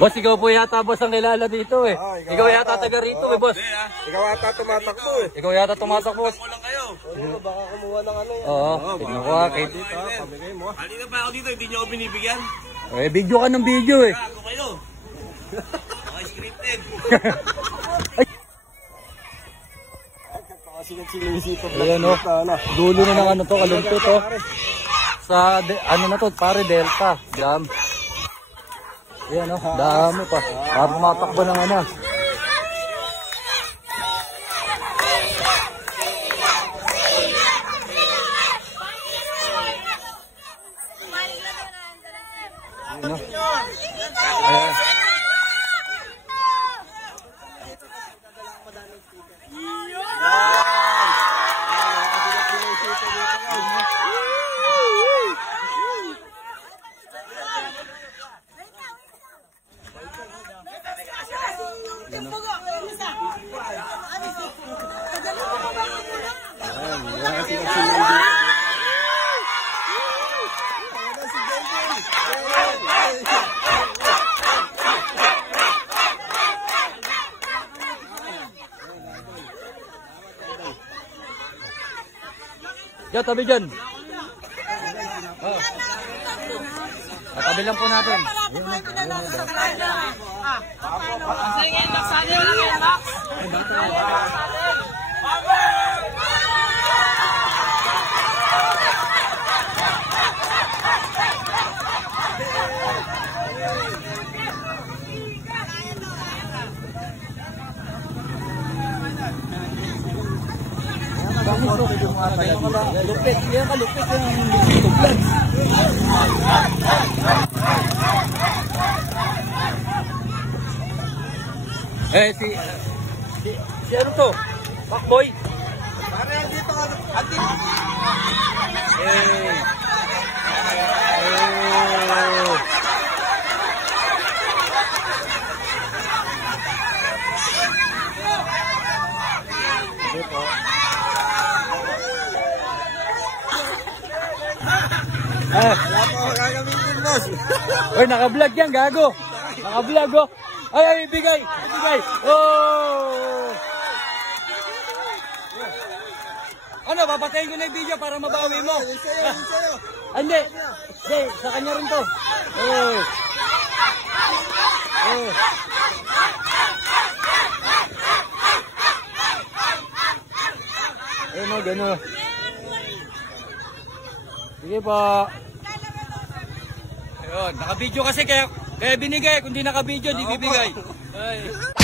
Boss, ikaw po yata boss ang kilala dito eh. Ikaw yata taga rito eh, boss. Ikaw yata tumatakbo eh. Ikaw yata tumatakbo, boss. Baka kumuha ng ano yan. Oo, tignan ko ha. Pamigay mo. Halika pa ako dito, hindi nyo ako binibigyan. Eh, video ka ng video eh. Ako kayo. Okay, scripted. Kasi nagsinisito. Ayan o, dulo na ng ano to, kalumpit o. Sa, ano na to, pare Delta, dam. Ayan o, dami pa. Parang matakbo ng ano. Ayan o. Ayan. Yo, tabi dyan. Oh. Tabi lang po natin. Sige, nagsali lang yan, Max. Lupit, yan ka lupit yung tuglan. Eh si ano to? Pakboy. Pare, dito ka. Andito. Wala po ako gagamitin, boss. Oy, naka-vlog yan, gago. Naka-vlog oh. Ay, ibigay. Ibigay. Oh! Ano, papatayin ko na yung video para mabawi mo. Hindi. Hindi, sa kanya rin to. Oh. Oh. Ayun o, gano'n. Sige pa. Ayun, naka-video kasi kaya binigay. Kung di naka-video, di bibigay. Ay.